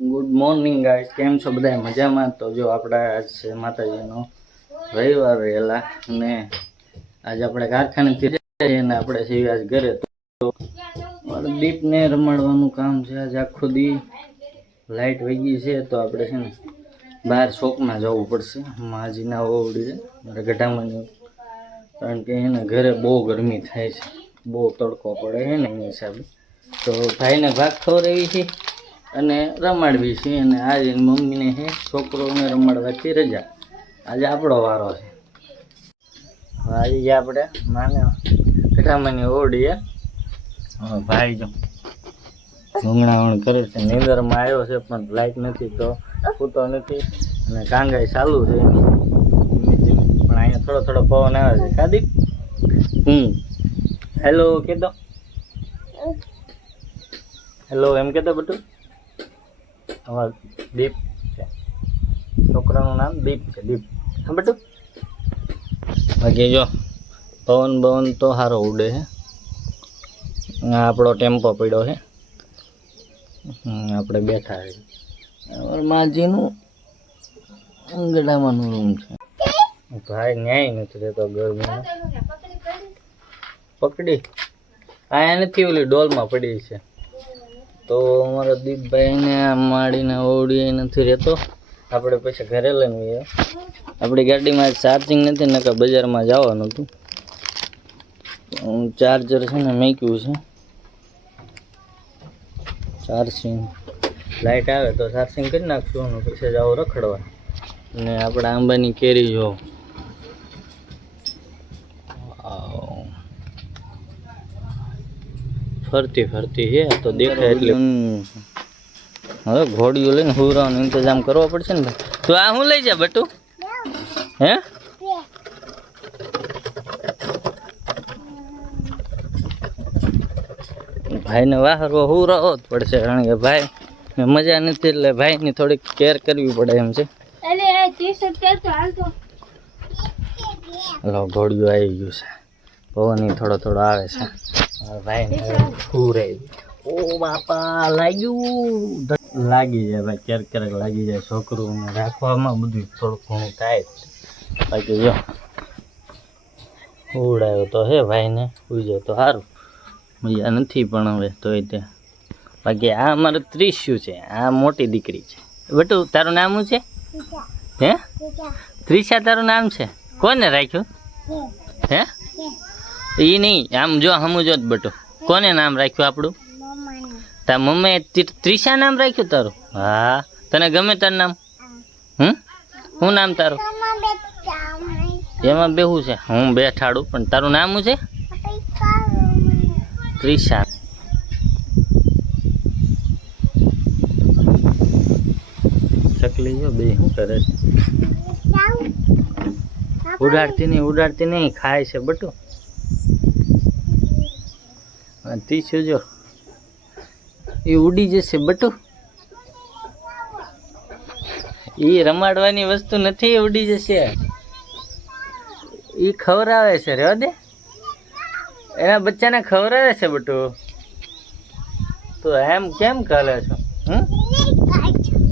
Good morning guys, કેમ છો બધા મજામાં? તો જો આપણે આજ છે માતાજીનો રવિવાર રહેલા અને આજે આપણે કારખાનેથી જઈએ અને આપણે છીએ આજ ઘરે. તો દીપને રમાડવાનું કામ છે આજ આખો દી. લાઇટ વહી ગઈ છે તો આપણે છે ને બહાર શોપમાં જવું પડશે. માજીના ઓવડી મારા ગઢામાં, કારણ કે એને ઘરે બહુ ગરમી થાય છે, બહુ તડકો પડે છે ને એની હિસાબે. તો ભાઈને ભાગ ખવડાવી છે અને રમાડવી છે. અને આજે મમ્મીને છે છોકરોને રમાડવાથી રજા. આજે આપણો વારો છે. આજે આપણે માને ગઢામાંની ઓરડીએ ભાઈ જો ભૂંગણાવણ કરે છે. નીંદરમાં આવ્યો છે પણ લાઇટ નથી તો સૂતો નથી અને કાંગાઈ ચાલુ છે એની ધીમે ધીમે. પણ અહીંયા થોડો થોડો પવન આવે છે. કાદીપ હેલો કહેતો, હેલો એમ કહેતો બધું. અમારું દીપ છે, છોકરાનું નામ દીપ છે, દીપ. હા બધું. બાકી જો પવન બવન તો સારો ઉડે છે. આપણો ટેમ્પો પડ્યો છે, આપણે બેઠા છે. માજીનું ગડામાંનું રૂમ છે. ભાઈ ન્યાય નથી રહેતો ગરમીમાં. પકડી અહીંયા નથી, ઓલી ડોલમાં પડી છે. તો અમારા દીપભાઈને માડીને ઓવડી નથી રહેતો. આપણે પછી ઘરે લઈને આવીએ. આપણી ગાડીમાં ચાર્જિંગ નથી, નકર બજારમાં જવાનું હતું. ચાર્જર છે ને મૂક્યું છે. ચાર્જિંગ લાઇટ આવે તો ચાર્જિંગ કરી નાખશું અને પછી જાઓ રખડવા. અને આપણા આંબાની કેરી જો ફરતી ફરતી છે તો દેખાય. એટલે હવે ઘોડીઓ લઈને હુરાવાનો ઇંતજામ કરવો પડશે ને ભાઈ. તો આ હું લઈ જા બટુ? હે ભાઈને વાહરવો હુરાવો જ પડશે, કારણ કે ભાઈ મજા નથી એટલે ભાઈની થોડીક કેર કરવી પડે એમ છે. હલો ઘોડીઓ આવી ગયું છે, પવન થોડો થોડો આવે છે. ભાઈ હુરે ઓ બાપા લાગી જાય ભાઈ, ક્યારેક ક્યારેક લાગી જાય. છોકરું રાખવામાં બધું થોડુંક ઘણું થાય. બાકી જો ઉડાયો તો હે ભાઈને, સુઈ જાય તો સારું. મજા નથી પણ હવે તોય તે. બાકી આ અમારું ત્રિસ્યુ છે, આ મોટી દીકરી છે. બટુ તારું નામ શું છે? હે ત્રિષા તારું નામ છે? કોને રાખ્યું હે? એ નહીં, આમ જો હમું જો બટુ, કોને નામ રાખ્યું આપણું? તાર મમ્મીએ ત્રિષા નામ રાખ્યું તારું? હા, તને ગમે તારું નામ? શું નામ તારું? એમાં બેહું છે, હું બેઠાડું, પણ તારું નામ શું છે? ત્રિષા. ચકલી જો બે શું કરે છે? ઉડાડતી નહીં, ખાય છે બટુ. ત્રીસું જો એ ઉડી જશે બટુ. એ રમાડવાની વસ્તુ નથી, ઉડી જશે. એ ખવરાવે છે, રહેવા દે. એના બચ્ચાને ખવરાવે છે બટુ. તો એમ કેમ કરે છો?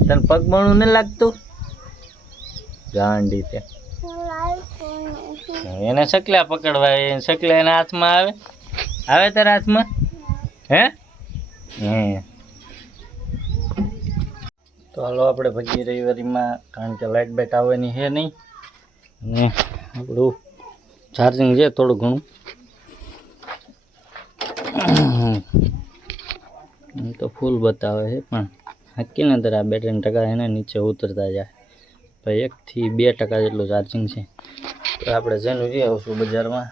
તને પગબણું નથી લાગતું? ગાંડી તે એને સકલા પકડવા, સકલા એના હાથમાં આવે. આવે તારા હાથમાં? હે તો હાલો આપણે ભાગીએ રવિવારીમાં, કારણ કે લાઇટ બાઇટ આવવાની છે નહીં. અને આપણું ચાર્જિંગ છે થોડું ઘણું, તો ફૂલ બતાવે છે પણ નક્કી નથી આ 2-3% એને નીચે ઉતરતા જાય. ભાઈ 1 થી 2% જેટલું ચાર્જિંગ છે. તો આપણે જેનું જઈ આવશું બજારમાં.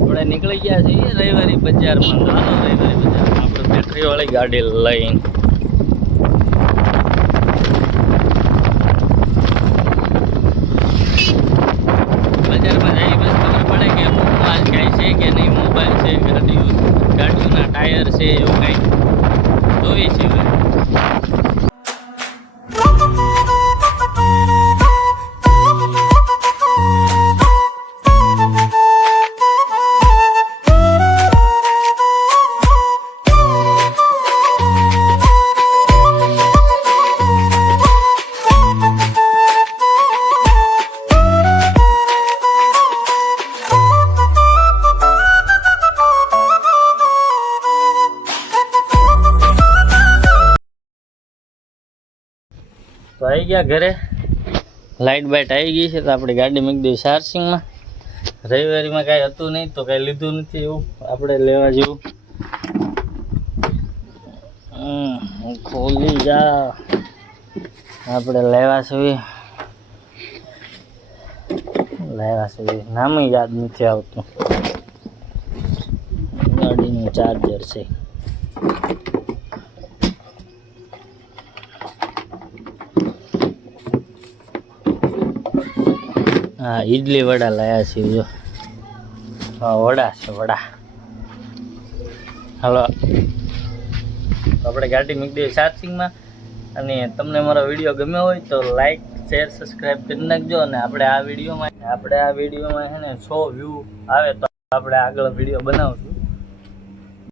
આપણે નીકળી ગયા છીએ રવિવારી બજારમાં. તો હાલો રવિવારી બજારમાં આપણે બેટરીવાળી ગાડી લઈને બજારમાં જઈએ, બસ ખબર પડે કે મોબાઈલ કાંઈ છે કે નહીં. મોબાઈલ છે, ગાડીઓના ટાયર છે, એવું કાંઈ જોઈએ છે. તો આવી ગયા ઘરે, લાઇટ બાઇટ આવી ગઈ છે. તો આપણે ગાડી મૂકી દઈએ ચાર્જિંગમાં. રવિવારીમાં કાંઈ હતું નહીં તો કાંઈ લીધું નથી એવું આપણે લેવા જેવું. ખોલી જા, આપણે લેવા છે નામ યાદ નથી આવતું. ગાડીનું ચાર્જર છે. હા, ઈડલી વડા લાયા છે જો. હા, વડા છે વડા. હાલો, આપણે ગાડી મૂકી દઈએ ચાર્જિંગમાં. અને તમને મારો વિડીયો ગમ્યો હોય તો લાઈક શેર સબસ્ક્રાઈબ કરી નાખજો. અને આપણે આ વિડીયોમાં છે ને 100 વ્યૂ આવે તો આપણે આગળ વિડીયો બનાવશું.